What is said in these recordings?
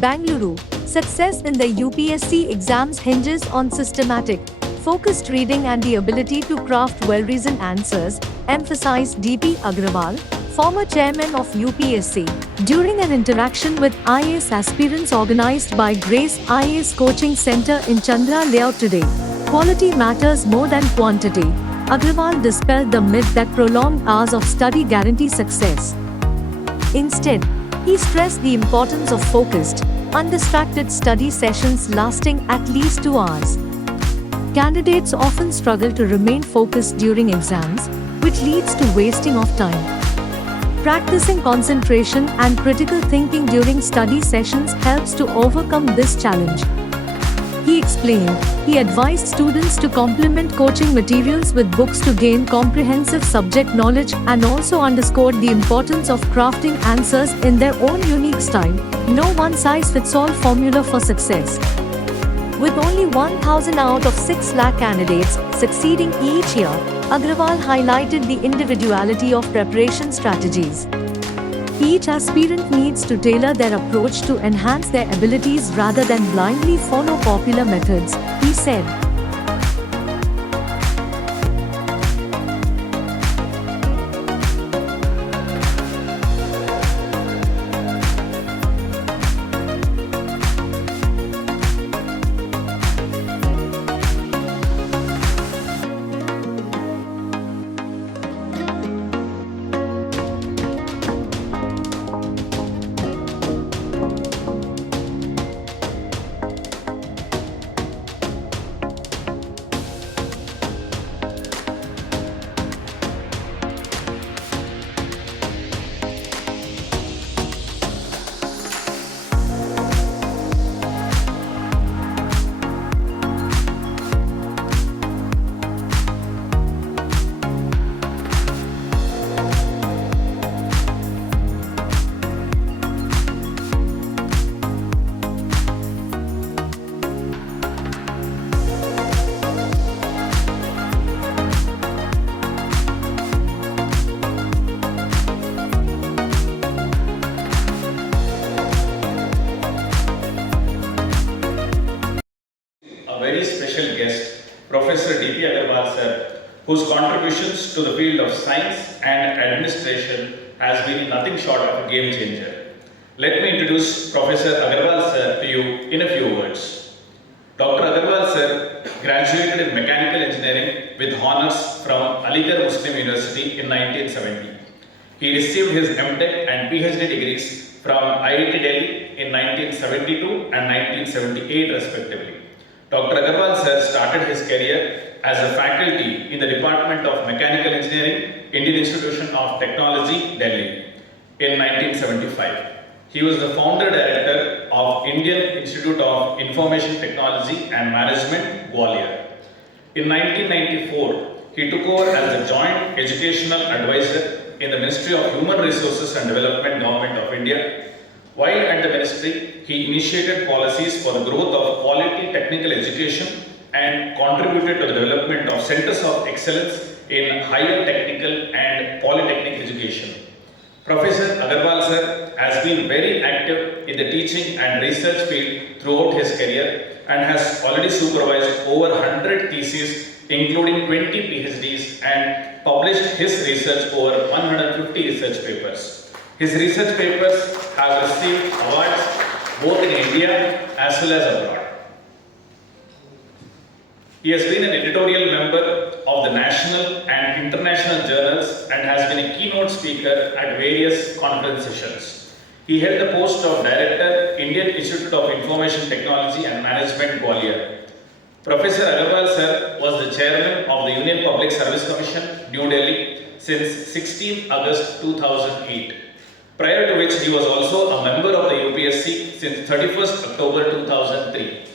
Bangalore. Success in the UPSC exams hinges on systematic, focused reading and the ability to craft well-reasoned answers, emphasized DP Agrawal, former chairman of UPSC, during an interaction with IAS aspirants organized by Grace IAS Coaching Center in Chandra Layout today. Quality matters more than quantity. Agrawal dispelled the myth that prolonged hours of study guarantee success. Instead, he stressed the importance of focused, undistracted study sessions lasting at least 2 hours. Candidates often struggle to remain focused during exams, which leads to wasting of time. Practicing concentration and critical thinking during study sessions helps to overcome this challenge. He explained, he advised students to complement coaching materials with books to gain comprehensive subject knowledge and also underscored the importance of crafting answers in their own unique style. No one-size-fits-all formula for success. With only 1,000 out of 6 lakh candidates succeeding each year, Agrawal highlighted the individuality of preparation strategies. Each aspirant needs to tailor their approach to enhance their abilities rather than blindly follow popular methods, he said. Very special guest, Professor D.P. Agrawal sir, whose contributions to the field of science and administration has been nothing short of a game changer. Let me introduce Professor Agrawal sir to you in a few words. Dr. Agrawal sir graduated in mechanical engineering with honors from Aligarh Muslim University in 1970. He received his MTech and PhD degrees from IIT Delhi in 1972 and 1978 respectively. Dr. Agrawal sir started his career as a faculty in the Department of Mechanical Engineering, Indian Institution of Technology, Delhi in 1975. He was the founder director of Indian Institute of Information Technology and Management, Gwalior. In 1994, he took over as the Joint Educational Advisor in the Ministry of Human Resources and Development, Government of India. While at the ministry, he initiated policies for the growth of quality technical education and contributed to the development of centers of excellence in higher technical and polytechnic education. Professor Agrawal sir has been very active in the teaching and research field throughout his career and has already supervised over 100 theses, including 20 PhDs, and published his research over 150 research papers. His research papers have received awards both in India as well as abroad. He has been an editorial member of the national and international journals and has been a keynote speaker at various conference sessions. He held the post of Director, Indian Institute of Information Technology and Management, Gwalior. Professor Agrawal sir was the chairman of the Union Public Service Commission, New Delhi, since 16 August 2008. Prior to which he was also a member of the UPSC since 31st October 2003.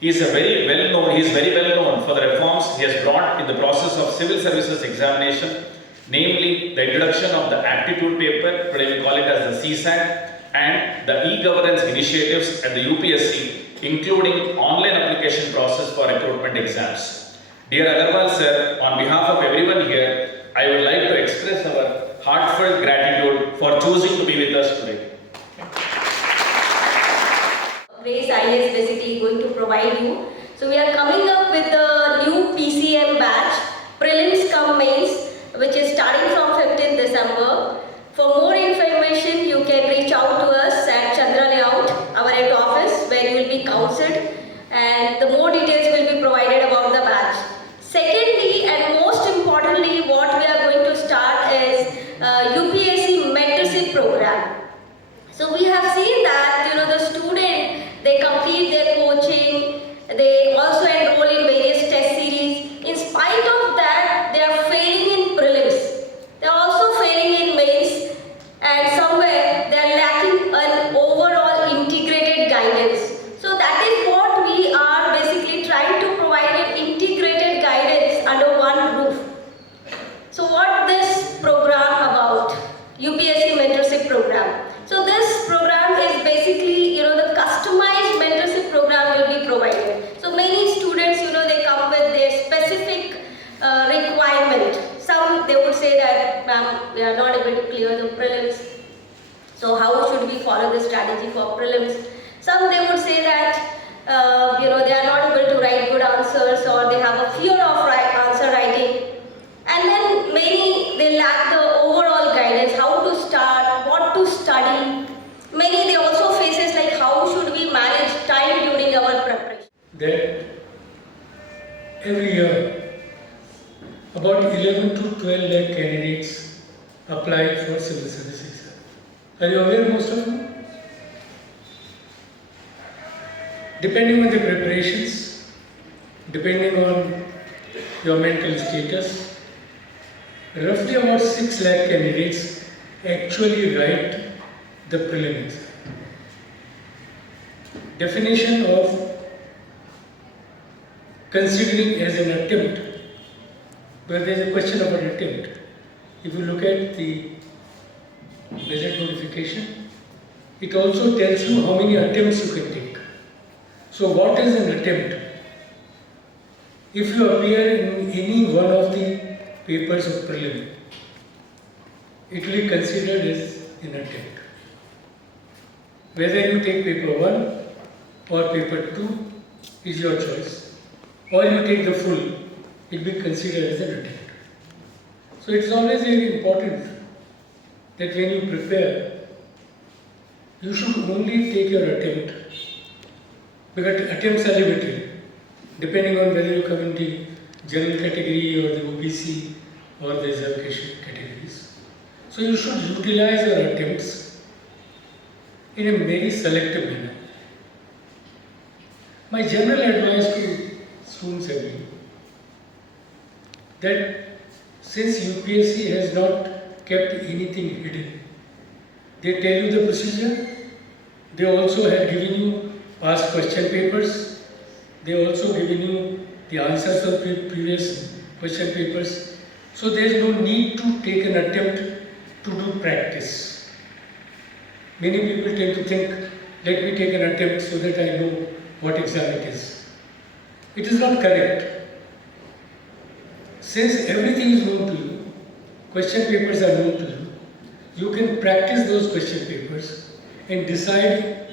He is very well known for the reforms he has brought in the process of civil services examination, namely the introduction of the aptitude paper, today we call it as the CSAT, and the e-governance initiatives at the UPSC, including online application process for recruitment exams. Dear Agrawal sir, on behalf of everyone here, I would like to express our heartfelt gratitude for choosing to be with us today. Grace IS basically going to provide you. So we are coming up with the new PCM batch, prelims cum mains, which is starting from 15th December. For more information, you can reach out to us at Chandra Layout, our head office, where you will be counseled, and the more details will be provided about the batch. Secondly, and most importantly, what we are going to start is UPSC mentorship program. So we have seen that the student, they complete their coaching, they also enroll in various test series. In spite of that, they are failing in prelims. They are also failing in mains, and somewhere they are lacking an overall integrated guidance. So that is what we are basically trying to provide, an integrated guidance under one roof. So what this program about? UPSC mentorship program. So this program is basically, the customized mentorship program will be provided. So many students, they come with their specific requirement. Some, they would say that, ma'am, we are not able to clear the prelims. So how should we follow the strategy for prelims? Some, they would say that, they are not able to write good answers, or they have a fear of answer writing. And then many, they lack the overall guidance, how to start, what to study. Many, they also faces like how should we manage time during our preparation. That every year about 11 to 12 lakh candidates apply for civil service exam. Are you aware, most of you? Depending on the preparations, depending on your mental status, roughly about 6 lakh candidates actually write the prelims. Definition of considering as an attempt, where there is a question of an attempt. If you look at the result notification, it also tells you how many attempts you can take. So what is an attempt? If you appear in any one of the papers of prelim, it will be considered as an attempt. Whether you take paper 1 or paper 2 is your choice, or you take the full, it will be considered as an attempt. So it's always very important that when you prepare, you should only take your attempt, because attempts are limited, depending on whether you come in the general category or the OBC or the reservation categories. So you should utilize your attempts in a very selective manner. My general advice to students have been that since UPSC has not kept anything hidden, they tell you the procedure, they also have given you past question papers, they also given you the answers of previous question papers. So there is no need to take an attempt to do practice. Many people tend to think, let me take an attempt so that I know what exam it is. It is not correct. Since everything is known to you, question papers are known to you, you can practice those question papers and decide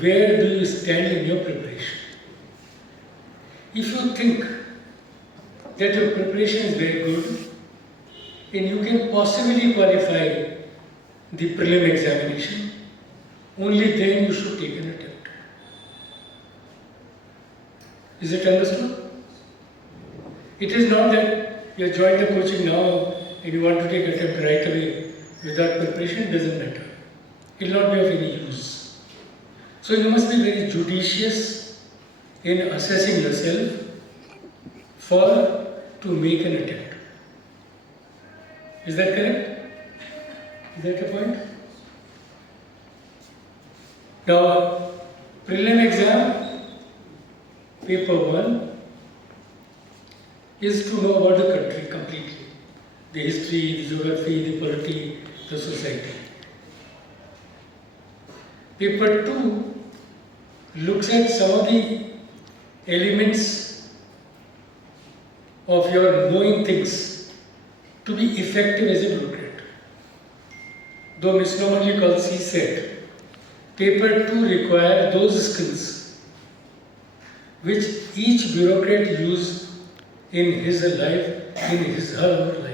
where do you stand in your preparation. If you think that your preparation is very good and you can possibly qualify the prelim examination, only then you should take an attempt. Is it understood? It is not that you have joined the coaching now and you want to take attempt right away without preparation. It doesn't matter. It will not be of any use. So you must be very judicious in assessing yourself to make an attempt. Is that correct? Is that the point? Now, prelim exam, paper 1 is to know about the country completely. The history, the geography, the polity, the society. Paper 2 looks at some of the elements of your knowing things to be effective as a bureaucrat. Though misnomerly called CSET, paper 2 require those skills which each bureaucrat use in his life, in his her life.